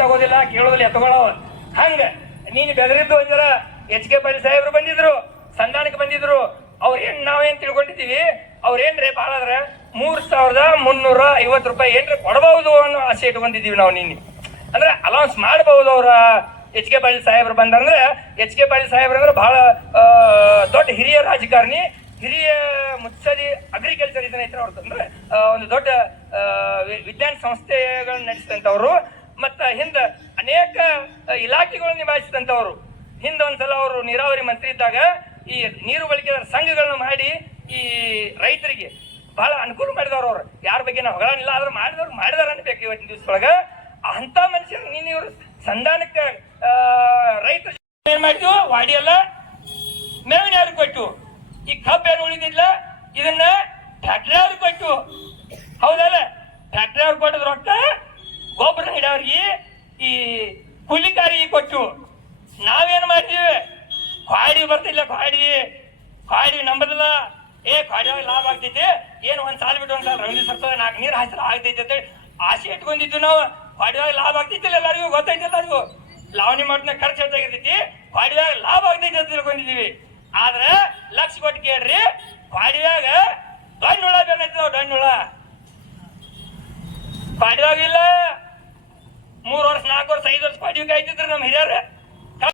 ತಗೋದಿಲ್ಲ, ಕೇಳೋದಿಲ್ಲ ಎತ್ಕೊಳ್ಳವ ಹಂಗ, ನೀನು ಬೆದರಿದ್ದು ಒಂದರ ಎಚ್ ಕೆ ಪಾಟೀಲ್ ಸಾಹೇಬ್ರು ಬಂದಿದ್ರು, ಸಂಧಾನಕ್ಕೆ ಬಂದಿದ್ರು, ಅವ್ರ ಏನ್ ನಾವೇನ್ ತಿಳ್ಕೊಂಡಿದ್ದೀವಿ? ಅವ್ರೇನ್ರಿ ಭಾಳ ಆದ್ರೆ? ಮೂರ್ ಸಾವಿರದ ಮುನ್ನೂರ ಐವತ್ತು ರೂಪಾಯಿ ಏನ್ರಿ ಕೊಡಬಹುದು ಅನ್ನೋ ಆಸೆ ಇಟ್ಕೊಂಡಿದ್ದೀವಿ ನಾವು ನಿನ್ನೆ. ಅಂದ್ರೆ ಅಲೌನ್ಸ್ ಮಾಡಬಹುದು ಅವ್ರ ಎಚ್ ಕೆ ಪಾಟೀಲ್ ಸಾಹೇಬ್ರು ಬಂದಂದ್ರೆ, ಎಚ್ ಕೆ ಪಾಟೀಲ್ ಸಾಹೇಬ್ರು ಅಂದ್ರೆ ಬಹಳ ದೊಡ್ಡ ಹಿರಿಯ ರಾಜಕಾರಣಿ, ಹಿರಿಯ ಮುತ್ಸದಿ ಅಗ್ರಿಕಲ್ಚರ್ ಇದನ್ನ ಐತ್ರ ಅವ್ರದ್ದು ಅಂದ್ರೆ ಒಂದು ದೊಡ್ಡ ವಿಜ್ಞಾನ ಸಂಸ್ಥೆಗಳನ್ನ ನಡೆಸಿದಂಥವ್ರು. ಹಿಂದ ಅನೇಕ ಇಲಾಖೆಗಳನ್ನು ನಿಭಾಯಿಸಿದಂಥವ್ರು. ಹಿಂದ ಒಂದ್ಸಲ ಅವರು ನೀರಾವರಿ ಮಂತ್ರಿ ಇದ್ದಾಗ ಈ ನೀರು ಬಳಕೆದಾರ ಸಂಘಗಳನ್ನು ಮಾಡಿ ಈ ರೈತರಿಗೆ ಬಹಳ ಅನುಕೂಲ ಮಾಡಿದವ್ರು ಅವ್ರು. ಯಾರ ಬಗ್ಗೆ ನಾವು ಹೊಗಳಿಲ್ಲ ಆದ್ರೆ ಮಾಡಿದವ್ರು ಮಾಡಿದಾರ ಅನ್ಬೇಕು ಇವತ್ತಿನ ದಿವಸದೊಳಗ. ಅಂತ ಮನುಷ್ಯ ನೀನು ಇವರು ಸಂಧಾನಕ್ಕೆ ರೈತರು ಏನ್ ಮಾಡಿದ್ವು? ವಾಡಿ ಎಲ್ಲ ಮೇವಿನ ಯಾರು ಕೊಟ್ಟು, ಈ ಕಬ್ಬು ಏನು ಉಳಿದಿಲ್ಲ ಇದನ್ನ ಫ್ಯಾಕ್ಟ್ರಿ ಅವ್ರಿಗೆ ಕೊಟ್ಟು. ಹೌದಲ್ಲ? ಫ್ಯಾಕ್ಟ್ರಿ ಅವ್ರಿಗೆ ಕೊಟ್ಟದ ರೊಕ್ಕ ಗೊಬ್ಬರ ಈ ಕೂಲಿಕಾರಿಗೆ ಕೊಟ್ಟು ನಾವೇನ್ ಮಾಡ್ತೀವಿ? ಕ್ವಾಡಿ ಬರ್ತಿಲ್ಲ ಕ್ವಾಡಿ ಕ್ವಾಡಿ ನಂಬದಿಲ್ಲ. ಏ ಕ್ವಾಡಿ ಲಾಭ ಆಗ್ತೈತಿ. ಏನು ಒಂದ್ ಸಾಲ ಬಿಟ್ಟು ಒಂದ್ ಸಾಲ ರವೀಂದ್ರ ಸರ್ತದೆ ನಾಲ್ಕು ನೀರು ಹಾಸಿರ ಆಗ್ತೈತಿ ಅಂತ ಹೇಳಿ ಆಸೆ ಇಟ್ಕೊಂಡಿದ್ವಿ ನಾವು. ಕ್ವಾಡಿಯಾಗ ಲಾಭ ಆಗ್ತೈತಿಲ್ಲ ಎಲ್ಲರಿಗೂ? ಗೊತ್ತೈತಿ ಎಲ್ಲರಿಗೂ? ಲಾವಣಿ ಮಾಡಿದ ಖರ್ಚು ಹೆಚ್ಚಾಗಿರ್ತೈತಿ ಕ್ವಾಡಿಯಾಗ ಲಾಭ ಆಗ್ತೈತಿ ಅಂತ ತಿಳ್ಕೊಂಡಿದ್ದೀವಿ. ಆದ್ರೆ ಲಕ್ಷ ಕೊಟ್ಟು ಕೇಳ್ರಿ ಡೊಣ್ಣುಳ ಬೇನೈತಿ ಹುಳ ಕ್ವಾಡಿಯಾಗ ಇಲ್ಲ. ಮೂರ್ ವರ್ಷ ನಾಲ್ಕು ವರ್ಷ ಐದು ವರ್ಷ ಕ್ವಾಡಿ ಕಾಯ್ತಿದ್ರು ನಮ್ಮ ಹಿರಿಯರು.